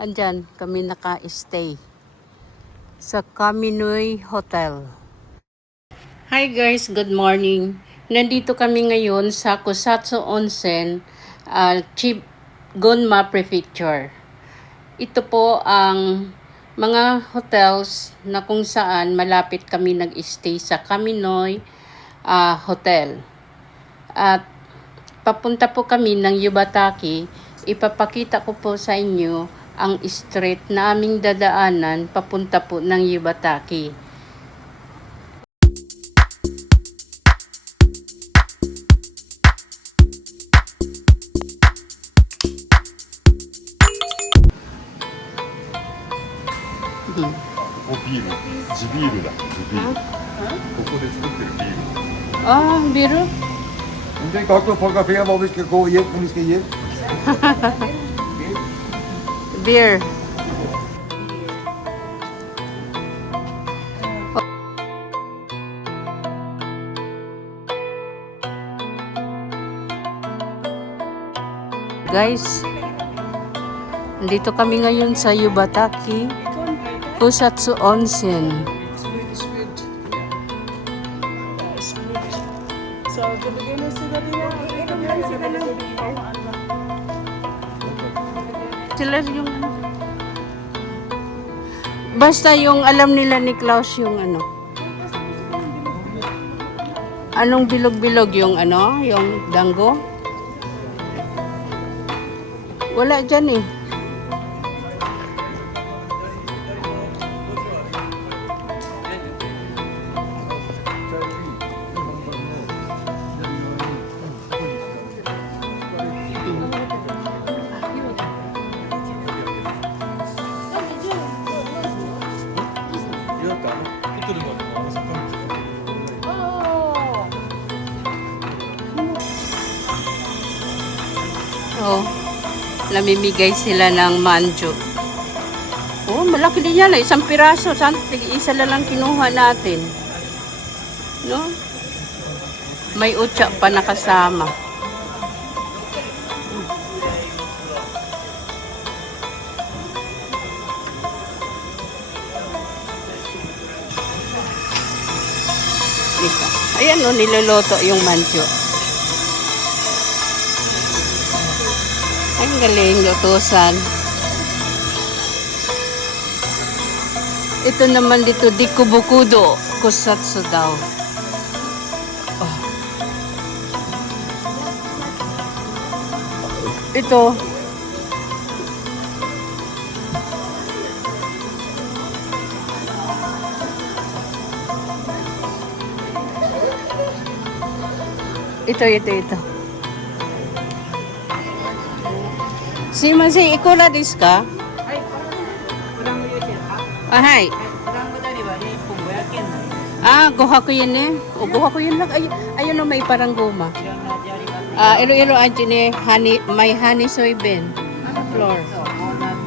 Andyan kami naka-stay sa Kaminoy Hotel. Hi guys, good morning. Nandito kami ngayon sa Kusatsu Onsen, Gonma Prefecture. Ito po ang mga hotels na kung saan malapit kami nag-stay sa Kaminoy Hotel. At papunta po kami ng Yubataki. Ipapakita ko po sa inyo ang street na aming dadaanan papunta po ng Yubataki.ここビール、地ビールだ、地ビール。ここで作ってるビール。 Biro? Ik denk ook nog van café wat ik gooien, misschien hier. Beer. Guys, dito kami ngayon sa Yubataki, Kusatsu Onsen. Sila yung basta yung alam nila ni Klaus yung ano. Anong bilog-bilog yung ano, yung dango? Wala dyan eh. Oh, namimigay sila ng manjo. Oh, malaki din yan. Isang piraso. Isa lang kinuha natin. No? May utsa pa nakasama. Ayan o, niloloto yung manjo. Ang galing, lutusan. Ito naman dito, Dikubukudo, Kusatsu daw. Oh. Ito. Ito. Sumimasen, ikola desu ka?はい。500 yen ne. O 500 yen lang. Ayun na may parang goma. Ilo-ilo aja ne, may honey soybean flour.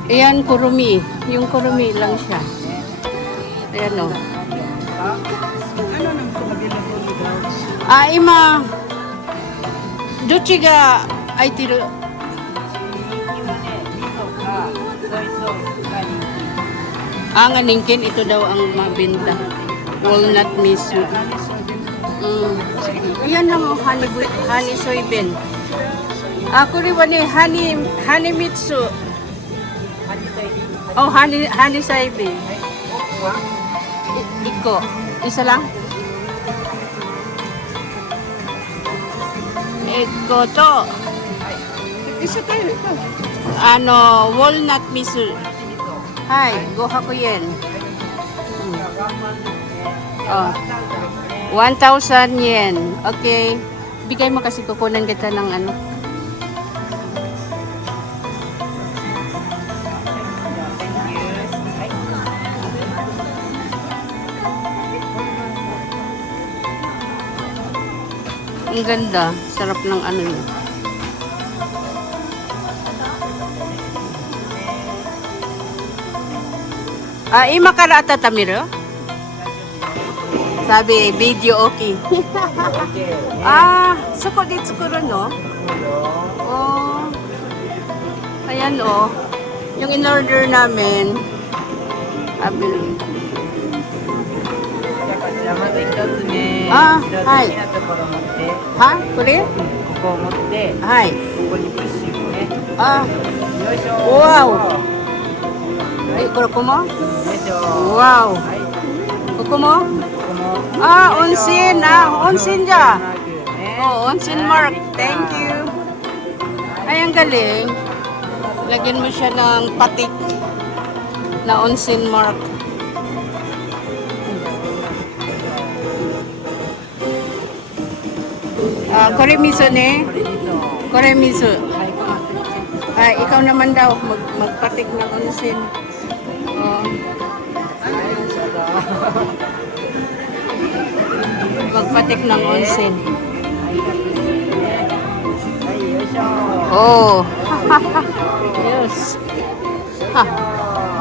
Ayan, kurumi. Yung kurumi lang siya. Ayan o. Ima, dochi ga aitiru? Nga ningkin, ito daw ang mabinta. Walnut miso. Ayan lang ang honey soybean. Kuriwa ni honey mitsu. Oh, honey soybean. Iko. Isa lang? Iko to. Isa tayo ito. Walnut miso. Hi, 500 yen. Oh. 1,000 yen. Okay. Bigay mo kasi kukunan kita ng ano. Ang ganda. Sarap ng ano yun. Ima kara atatamiro? Sabi, video okay. Suko di tsukuro no? Oh. Ayan oh. Yung in-order namin, abil. じゃあまず一つね。あ一つはい好きなところ持って、 Ha? Kuri? ここを持って、 Hi. ここにプッシュをね。 Ah, よいしょ。 wow. Ay, kuro ko mo? よいしょ。 Wow. はい。 Kuko mo? ここも。 Ah, onsin. Ah, onsin dya. マークね。 Oh, onsin mark. Thank you. Ay, ang galing. Lagyan mo siya ng patik na onsin mark. Ah, koremiso ne? これにと。 Koremiso. はい、この次。 Ay, ikaw naman daw, magpatik ng onsin. Oh, はい、ちょうど。 magpatik ng onsin. はい、プッシュね。はい、よいしょ。 Oh. Yes. Ha.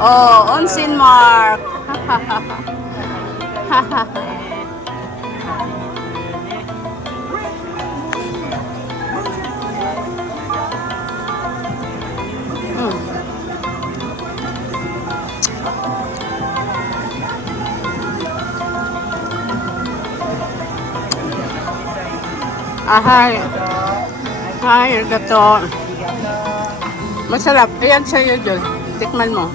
Oh, onsin mark. Ahay. Ay, gato. Masarap. Ayan sa'yo, Joy. Tikman mo.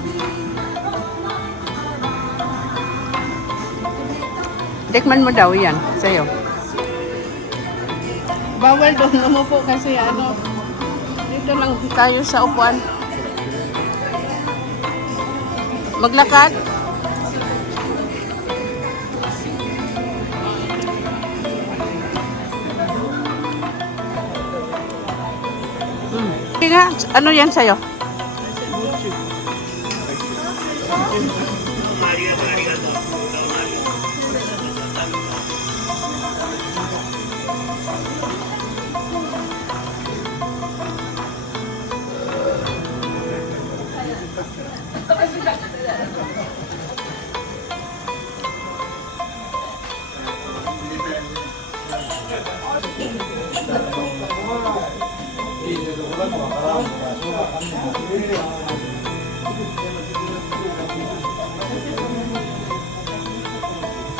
Tikman mo daw yan. Sa'yo. Bawal doon. Umupo kasi ano. Dito lang tayo sa upuan. Maglakad. Sige nga, ano yan sa'yo?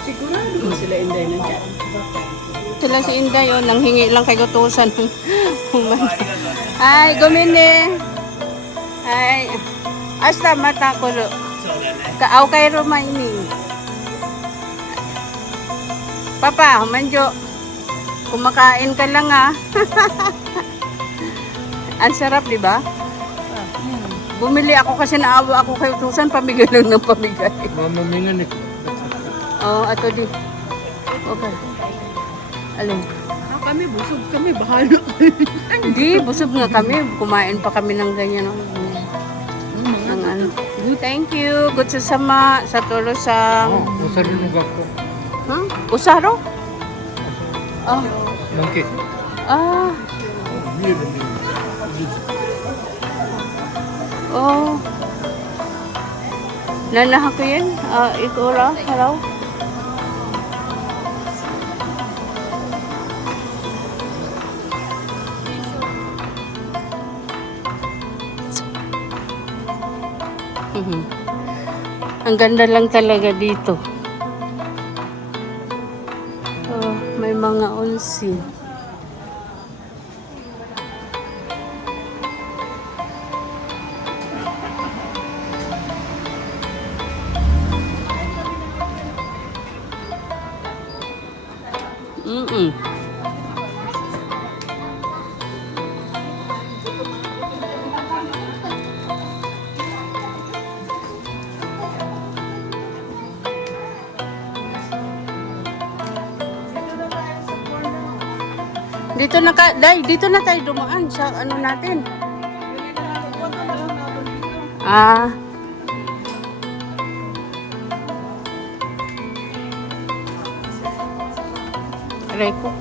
Sigurado mo sila Inday nandiyan. Sila si Inday, oh, nanghingi lang kay Gutusan. Ay, gumini. Ay, hasta mata ko. Kaaw kay Romaini. Papa, manjo. Kumakain ka lang ah. Ang sarap, di ba? Bumili ako kasi naawa ako kay Gutusan, pamigay lang ng pamigay. Mamamingan eh. Oh, ato di. Okay. Alin? Kami busog kami, bahala. Hindi, busog nga kami. Kumain pa kami ng ganyan. Ng ano. Thank you. Good sama sa tulo sa... Usaro ng gako. Huh? Usaro? Ah. Mangkit. Ah. Oh. Nanaha ko yan. Ikura. Hello. Ang ganda lang talaga dito. Oh, may mga onsin. Mm-mm. Dito na dito na tayo dumaan sa ano natin. Ah. Aray ko.